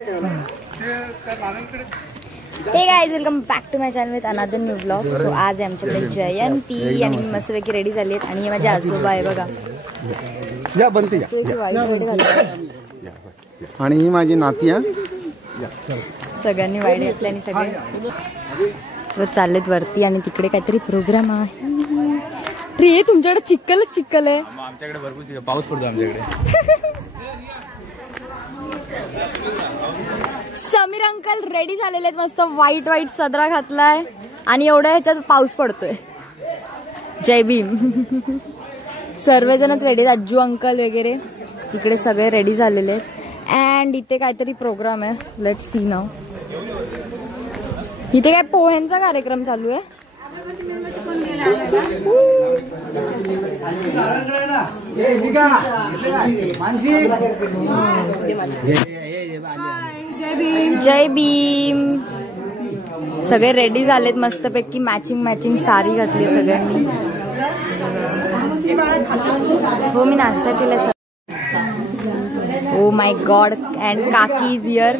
हे guys, welcome back to my channel with another new blog. So आज आमच्याकडे जयंती आणि मी मस्तपैकी रेडी झाली आहेत आणि हे माझे आजोबा आहे बघा. या बनते आणि ही माझी नाती आहे. सगळ्यांनी वाईट घातले आणि सगळे चाललेत वरती आणि तिकडे काहीतरी प्रोग्राम आहे. रे तुमच्याकडे चिक्कलच चिक्कल आहे. आमच्याकडे भरपूर पाऊस पडतो आमच्याकडे. समीर अंकल रेडी झालेले आहेत, मस्त व्हाईट व्हाईट सदरा घातलाय आणि एवढ्या ह्याच्यात पाऊस पडतोय. जय भीम. सर्वजणच रेडी आहेत, अज्जू अंकल वगैरे तिकडे सगळे रेडी झालेले आहेत. अँड इथे काहीतरी प्रोग्राम आहे, लेट्स सी नाउ. इथे काय पोह्यांचा कार्यक्रम चालू आहे. जय भीम. सगळे रेडी झालेत, मस्तपैकी मॅचिंग मॅचिंग साडी घातली सगळ्यांनी. हो, मी नाश्ता केला. Oh my God. अँड काकी इज हिअर,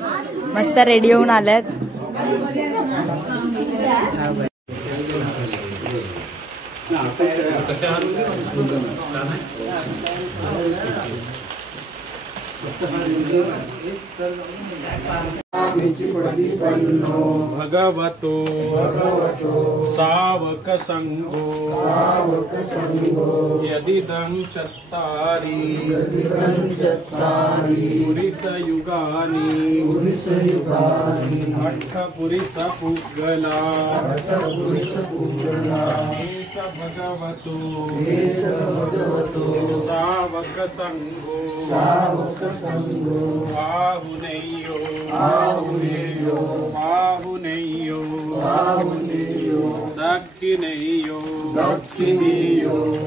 मस्त रेडी होऊन आल्यात. भगवतो सावक संगो यदिदं चत्तारि पुरिस युगानि अट्ठ पुरिस पुग्गला भगवतो सावक संगो आहुनेयो आहुनेयो दक्षिणेयो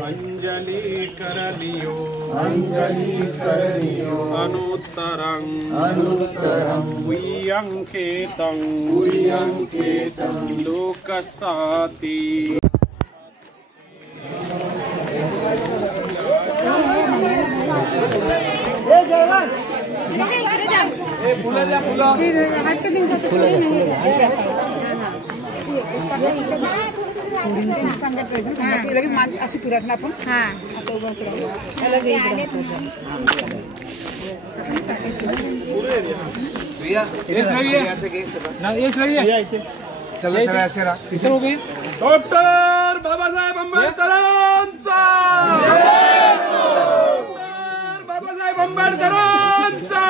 अंजलि करलियो अनुत्तरं उय्यंकेतं लोकसाति. डॉक्टर बाबासाहेब आंबेडकरांचा, बाबासाहेब आंबेडकरांचा,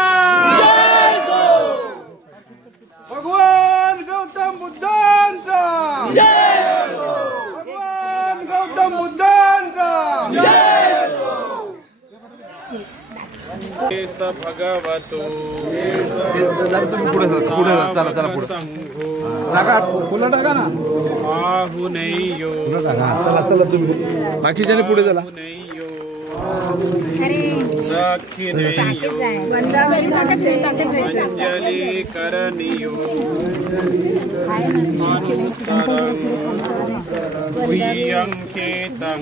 भगवान गौतम बुद्धांचा, भगवान गौतम बुद्धांचा. भगवतो आहुनेयो बाकीच्याने पुढे चला. दक्षिणेयो अंजलि करनियो अनुत्तरं उय्यंकेतं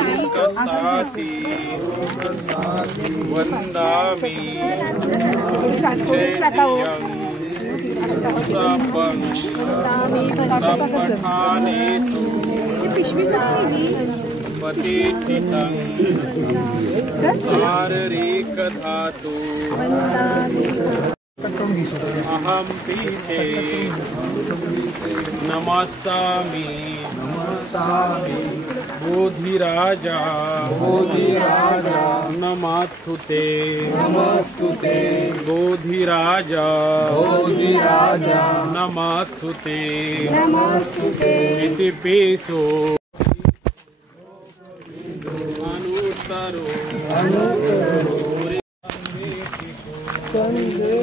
लोकसाति वन्दामि चैत्यं सपं सपठानेषु पतितं शारीरिकधातु अहं पीठे नमस्सामि बोधिराजा नमस्तुते बोधिराजा नमस्तुते इति पेशो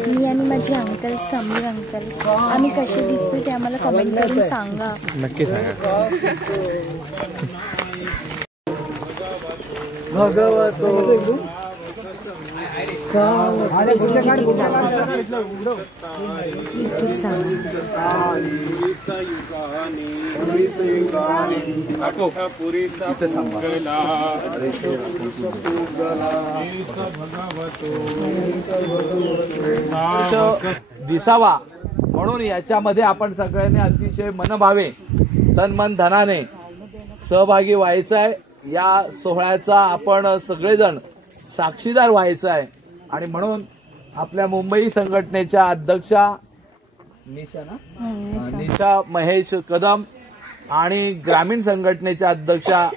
मी आणि माझे अंकल समीर अंकल आम्ही कसे दिसतो ते आम्हाला कमेंट करून सांगा. नक्की सांगा. भगवतो दिसावा म्हणून याच्यामध्ये आपण सगळ्यांनी अतिशय मनभावे तन मन धनाने सहभागी व्हायचं आहे. या सोहळ्याचा आपण सगळेजण साक्षीदार व्हायचं आहे. आणि म्हणून आपल्या मुंबई संघटनेच्या अध्यक्षा निशा महेश कदम आणि ग्रामीण संघटनेच्या अध्यक्षा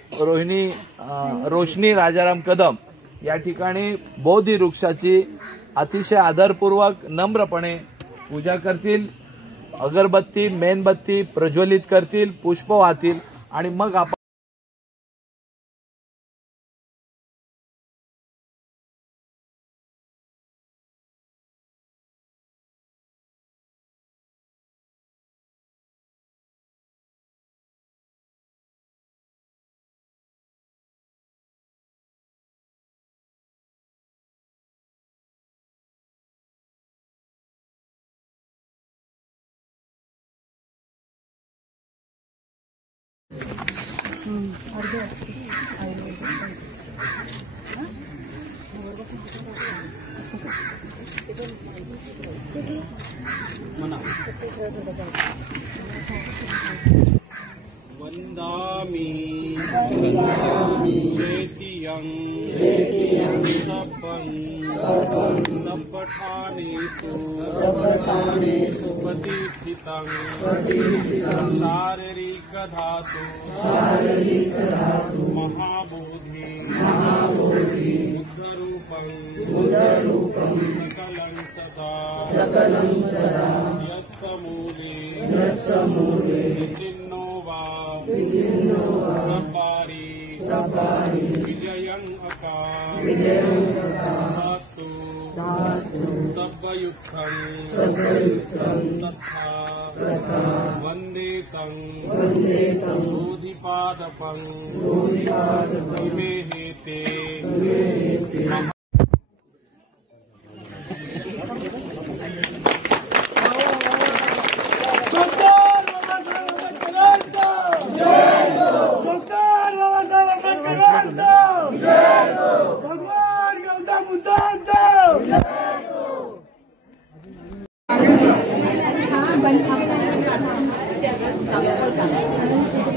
रोशनी राजाराम कदम या ठिकाणी बोधी वृक्षाची अतिशय आदरपूर्वक नम्रपणे पूजा करतील. अगरबत्ती मेणबत्ती प्रज्वलित करतील, पुष्प वाहतील आणि मग आपण वंदामि चेतियं सपठानेषु प्रतिष्ठितं शारीरिकधातु महाबोधि बुद्धरूपं सकलं सदा यस्समूले विचिन्नो वा सपारि विजयं अकातु सब्बयुक्तं तथा वन्दे तं बोधिपादपं विवेहेते.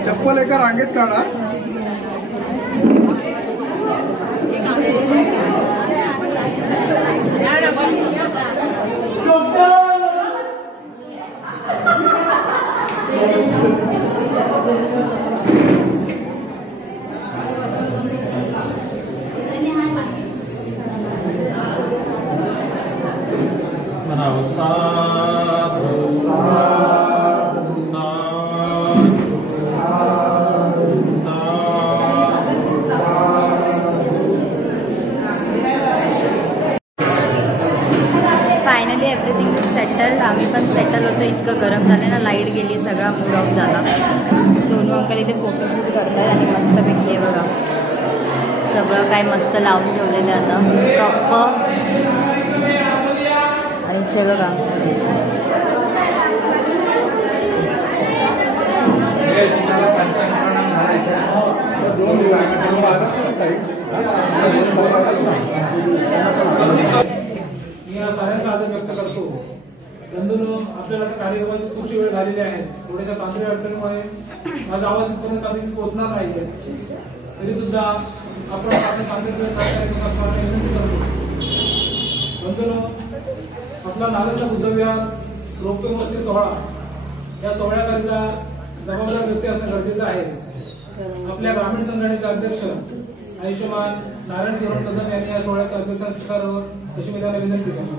चप्पल एका रांगेत काढा. Finally everything is settle. आम्ही पण सेटल होतो. इतकं गरम झालं ना, लाईट गेली, सगळा मूड ऑफ झाला. सोनू अंकल इथे फोटोशूट करतात आणि मस्तपैकी आहे बघा, सगळं काय मस्त लावून ठेवलेलं आहे आता प्रॉपर. आणि हे बघा साऱ्यांचा आदर व्यक्त करतो. बंधूंनो, आपल्याला कार्यक्रमाची खूपशी वेळ झालेली आहे. थोड्याशा तांत्रिक अडचणीमुळे माझा आवाज इथपर्यंत आधी पोहोचणार नाही, तरी सुद्धा आपण बंधूंनो, आपला नालंदा बुद्धविहार रौप्यमहोत्सवी सोहळा, या सोहळ्याकरिता जबाबदार व्यक्ती असणं गरजेचं आहे. आपल्या ग्रामीण संघटनेचे अध्यक्ष आयुष्यमान नारायण सिंह कदम यांनी या सोहळ्याच्या अध्यक्षांना स्वीकारावं अशी मी त्यांना विनंती करतो.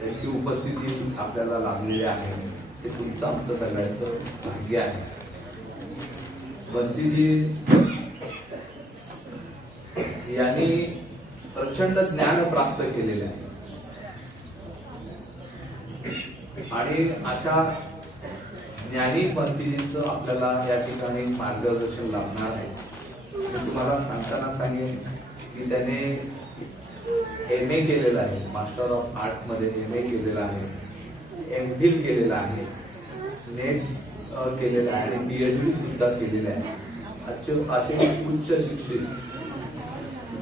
त्यांची उपस्थिती आपल्याला लाभलेली आहे, ते तुमचं आमचं सगळ्यांचं भाग्य आहे. बंतीजी यांनी प्रचंड ज्ञान प्राप्त केलेले आहे आणि अशा ज्ञानी बंतीजींचं आपल्याला या ठिकाणी मार्गदर्शन लाभणार आहे. तुम्हाला सांगताना सांगेन की त्याने MA केलेलं आहे, मास्टर ऑफ आर्ट मध्ये MA केलेलं आहे, MPhil केलेलं आहे, नेट केलेलं आहे आणि PhD सुद्धा केलेलं आहे. असे उच्च शिक्षित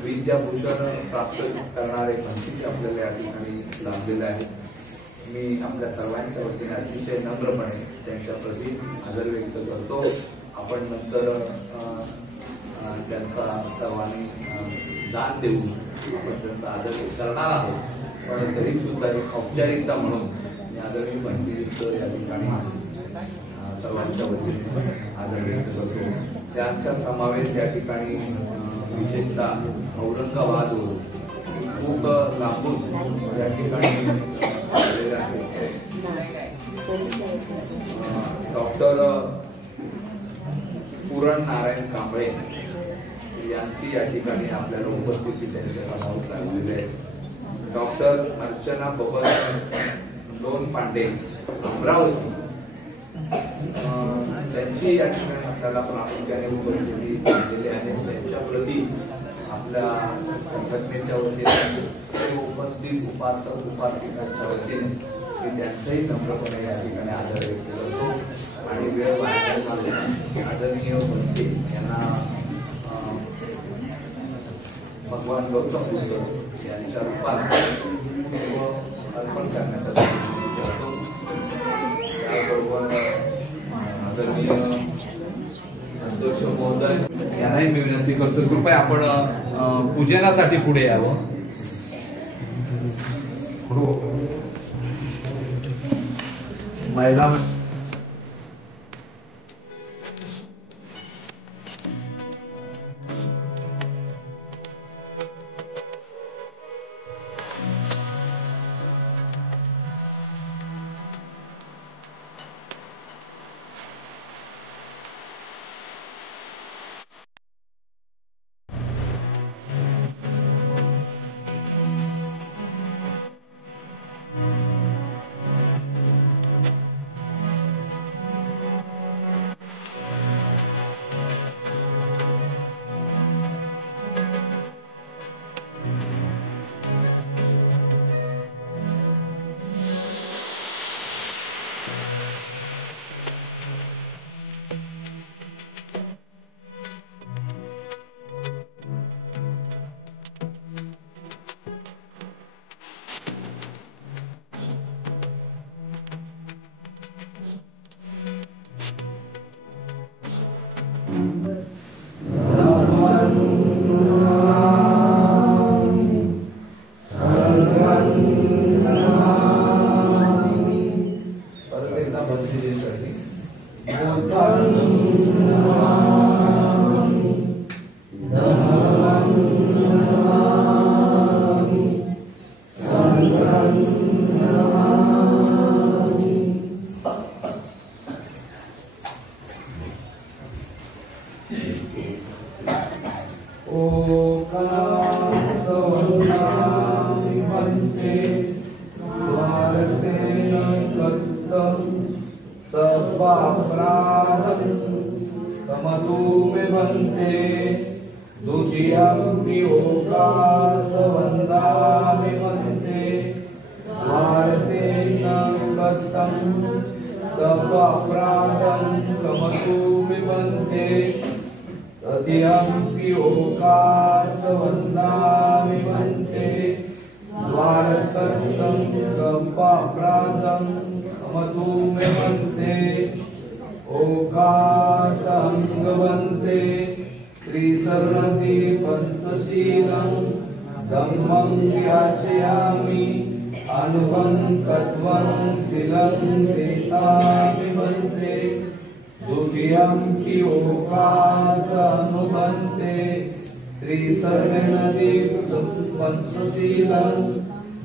विद्याभूषण प्राप्त करणारे मंत्री आपल्याला या ठिकाणी लाभलेले आहेत. मी आपल्या सर्वांच्या वतीने अतिशय नम्रपणे त्यांच्या प्रती आदर व्यक्त करतो. आपण नंतर त्यांचा सर्वांनी दान देऊन आपण त्यांचा आदर करणार आहोत, पण तरी सुद्धा एक औपचारिकता म्हणून मी आदरणीय मंत्रीचं या ठिकाणी सर्वांच्या वतीने आदर व्यक्त करतो. त्यांचा समावेश या ठिकाणी विशेषतः औरंगाबादवरून खूप लांबून या ठिकाणी आलेले आहे. डॉक्टर पूरण नारायण कांबळे यांची या ठिकाणी आपल्याला उपस्थिती त्यांच्या समावेश लागलेली आहे. डॉक्टर अर्चना बबन लोणपांडे अमरावती त्यांची या ठिकाणी आपल्याला प्रामुख्याने उपस्थिती दिलेली आहे. त्यांच्या प्रती आपल्या संघटनेच्या वतीने उपस्थित उपासक उपासिकांच्या वतीने मी त्यांचंही नम्रपणे या ठिकाणी आदर व्यक्त करतो. आणि वेळ वाढवणारे आदरणीय मंत्री यांना भगवान गौतम बुद्ध यांच्या रूपात अर्पण करण्यासाठी करतो. त्याबरोबर आदरणीय संतोष महोदय यांनाही मी विनंती करतो, कृपया आपण पूजनासाठी पुढे यावं. महिला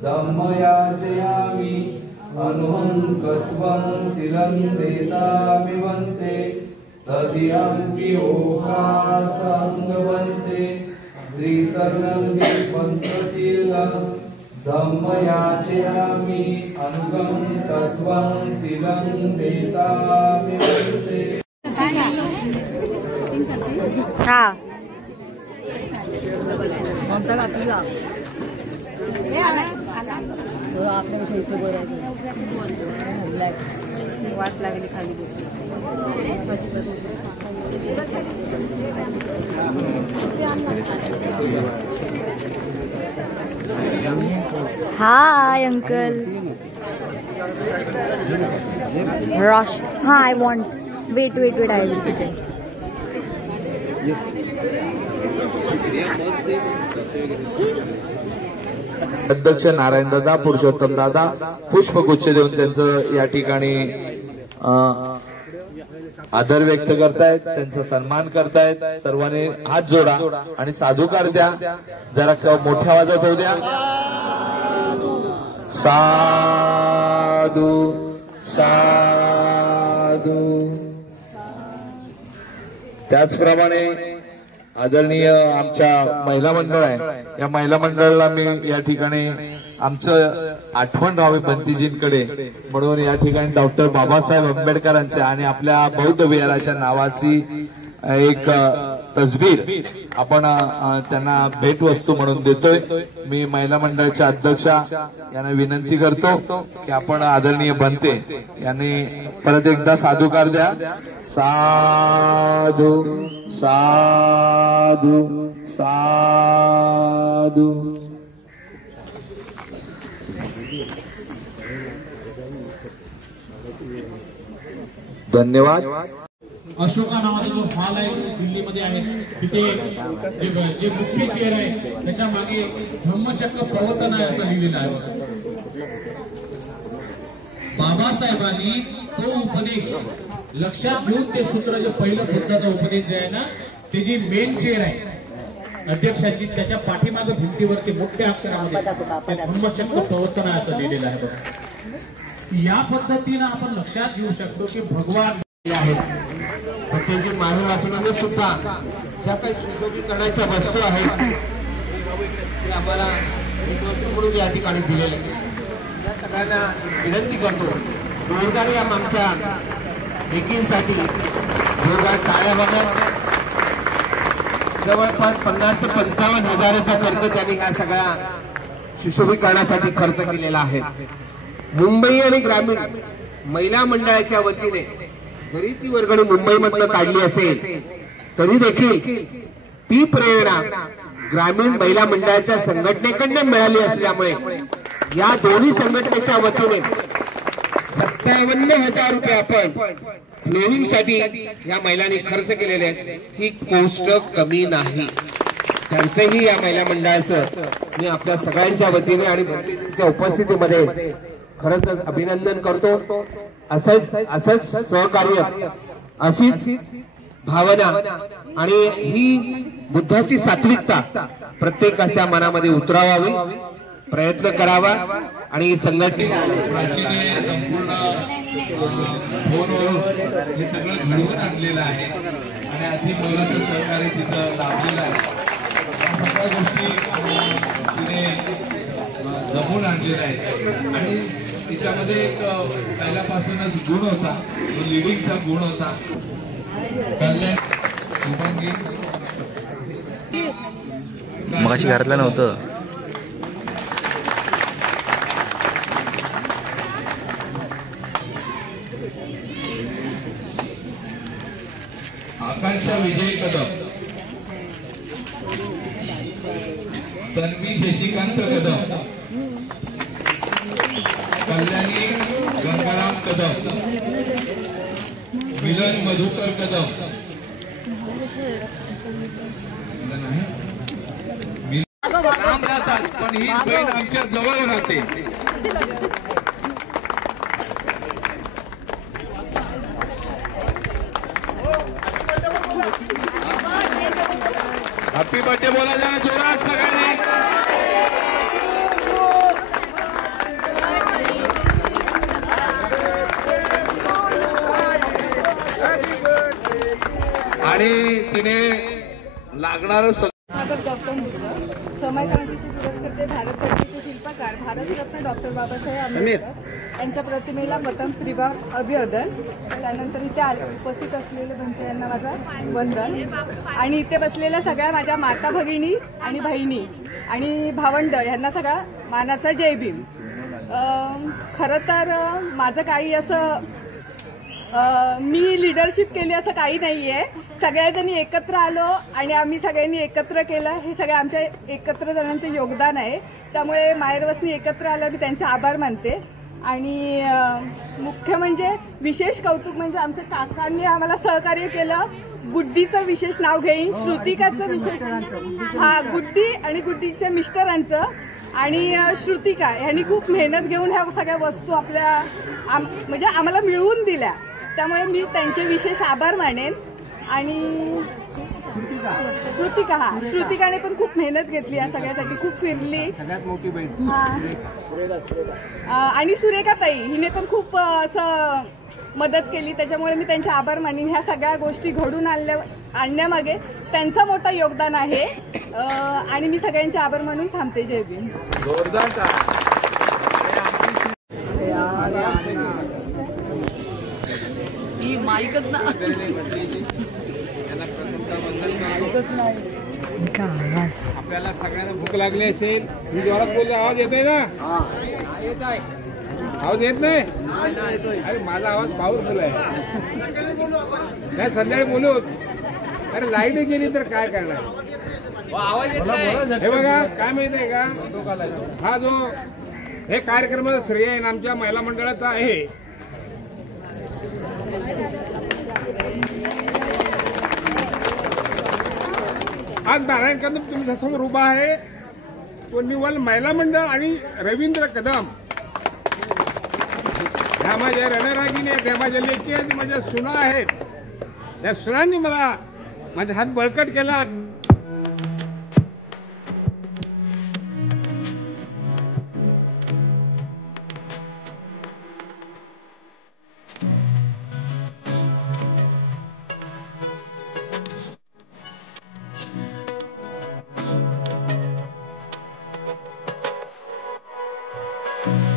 धम्मयाचयामि अनुहंकत्वं शिलं देतामिवन्ते तदियम्पि ओकासंगवन्ते त्रिसर्णन्ति पंचशीलं धम्मयाचयामि अनुहंकत्वं शिलं देतामिवन्ते. हा आमचा घातली आपल्यापेक्षा इथे बरं वाट लागली खाली हाय अंकल रॉश हा I want weight I will अध्यक्ष नारायण दादा पुरुषोत्तम दादा पुष्पगुच्छ देऊन त्यांचं या ठिकाणी आदर व्यक्त करतायत, त्यांचा सन्मान करतायत. सर्वांनी हात जोडा आणि साधुकार द्या. जरा मोठ्या आवाजात होऊ द्या. साधू साधू. त्याचप्रमाणे आदरणीय आमच्या महिला मंडळ आहे, या महिला मंडळाला मी या ठिकाणी आमचं आठवण राहावी बंतीजींकडे म्हणून या ठिकाणी डॉक्टर बाबासाहेब आंबेडकरांच्या आणि आपल्या बौद्ध विहाराच्या नावाची एक तसबीर आपण त्यांना भेटवस्तू म्हणून देतोय. मी महिला मंडळाच्या अध्यक्षा यांना विनंती करतो की आपण आदरणीय बनते यांनी परत एकदा साधुकार द्या. साधू साधू साधू. धन्यवाद. अशोका नावाचा जो हॉल आहे दिल्लीमध्ये आहे, तिथे जे मुख्य चेअर आहे त्याच्या मागे धम्मचक्र प्रवर्तन आहे असं लिहिलेलं आहे. बाबासाहेबांनी तो उपदेश लक्षात घेऊन ते सूत्र जे पहिलं बुद्धाचा उपदेश जे आहे ना, ते जी मेन चेअर आहे अध्यक्षांची, त्याच्या पाठीमागे भिंतीवरती मोठ्या अक्षरामध्ये ते धम्मचक्र प्रवर्तन आहे असं लिहिलेलं आहे. बघा, या पद्धतीनं आपण लक्षात घेऊ शकतो की भगवान आहेत. पण त्याची माहेर वाचवण्याने सुद्धा ज्या काही सुशोभीकरणाच्या वस्तू आहेत ते आम्हाला एक वस्तू म्हणून या ठिकाणी दिलेले आहे. या सगळ्यांना विनंती करतो जोरदार या आमच्या लेकींसाठी जोरदार टाळ्या वाजवत. जवळपास 50 ते 55 हजाराचा खर्च त्यांनी ह्या सगळ्या सुशोभीकरणासाठी खर्च केलेला आहे. मुंबई आणि ग्रामीण महिला मंडळाच्या वतीने जरी ती वर्गणी मुंबईमधनं काढली असेल तरी देखील ती प्रेरणा ग्रामीण महिला मंडळाच्या संघटनेकडनं मिळाली असल्यामुळे या दोन्ही संघटनेच्या वतीने 57,000 रुपये आपण क्लोनिंग साठी या महिलांनी खर्च केलेले आहेत. ही गोष्ट कमी नाही. त्यांचंही या महिला मंडळाचं मी आपल्या सगळ्यांच्या वतीने आणि त्यांच्या उपस्थितीमध्ये खरंच अभिनंदन करतो. असंच सहकार्य, अशीच भावना आणि ही बुद्धाची सात्विकता प्रत्येकाच्या मनामध्ये उतरावावी, प्रयत्न करावा. आणि संघटने संपूर्ण फोनवरून हे सगळं घडवून आणलेलं आहे आणि अति मोलाचं सहकार्य तिचं लाभलेलं आहे. या सगळ्या गोष्टी तिने जमून आणलेल्या आहेत आणि तिच्यामध्ये एक पहिल्यापासूनच गुण होता, तो लिडिंगचा गुण होता. कल्याण शुभांगी मगाशी घरातलं नव्हतं. आकांक्षा विजय कदम, तन्वी शशिकांत कदम, कल्याणी गंगाराम कदम, मिलन मधुकर कदम, लांब राहतात पण ही बहीण आमच्या जवळ राहते. हॅपी बर्थडे बोला जरा जोरात सगळ्यांनी. आणि तिने लागणार समय क्रांतीचे पुरस्कर्ते, भारत भक्तीचे शिल्पकार, भारतरत्न डॉक्टर बाबासाहेब आंबेडकर यांच्या प्रतिमेला प्रथम श्रीभाव अभिवादन. त्यानंतर इथे उपस्थित असलेले भंते यांना माझा वंदन आणि इथे बसलेल्या सगळ्या माझ्या माता भगिनी आणि बहिणी आणि भावंड ह्यांना सगळा मानाचा जय भीम. खरं तर माझं काही असं मी लिडरशिप केली असं काही नाही आहे. सगळ्याजणी एकत्र आलो आणि आम्ही सगळ्यांनी एकत्र केलं. हे सगळं आमच्या एकत्र जणांचं योगदान आहे. त्यामुळे माहेरवासनी एकत्र आलं मी त्यांचे आभार मानते. आणि मुख्य म्हणजे विशेष कौतुक म्हणजे आमच्या काकांनी आम्हाला सहकार्य केलं. गुड्डीचं विशेष नाव घेईन, श्रुतिकाचं विशेष, गुड्डी आणि गुड्डीच्या मिस्टरांचं आणि श्रुतिका यांनी खूप मेहनत घेऊन ह्या सगळ्या वस्तू आपल्या म्हणजे आम्हाला मिळवून दिल्या. त्यामुळे मी त्यांचे विशेष आभार मानेन. आणि श्रुतिकाने पण खूप मेहनत घेतली या सगळ्यासाठी, खूप फिरली. सगळ्यात मोठी बहीण आणि सुरेखा ताई हिने पण खूप असं मदत केली. त्याच्यामुळे मी त्यांचे आभार मानेन. ह्या सगळ्या गोष्टी घडून आणण्यामागे त्यांचं मोठं योगदान आहे. आणि मी सगळ्यांचे आभार मानून थांबते. जय भीम. जोरदार माईकच ना आपल्याला सगळ्यांना भूक लागली असेल. मी जोरात बोलले, आवाज येतोय ना? आवाज येत नाही? अरे माझा आवाज पॉवरफुल आहे. काय संध्याकाळी बोलू. अरे लाईट गेली तर काय करणार. आवाज येत नाही. हे बघा काय माहित आहे का, हा जो हे कार्यक्रमाचा श्रेय आहे आमच्या महिला मंडळाचा आहे. आज नारायण कदम तुमच्यासमोर उभा आहे. तो निवल महिला मंडळ आणि रवींद्र कदम ह्या माझ्या रणरागिणी आहेत, ह्या माझ्या लेकी आहेत, माझ्या सुना आहेत. या सुनांनी मला माझा हात बळकट केला. you.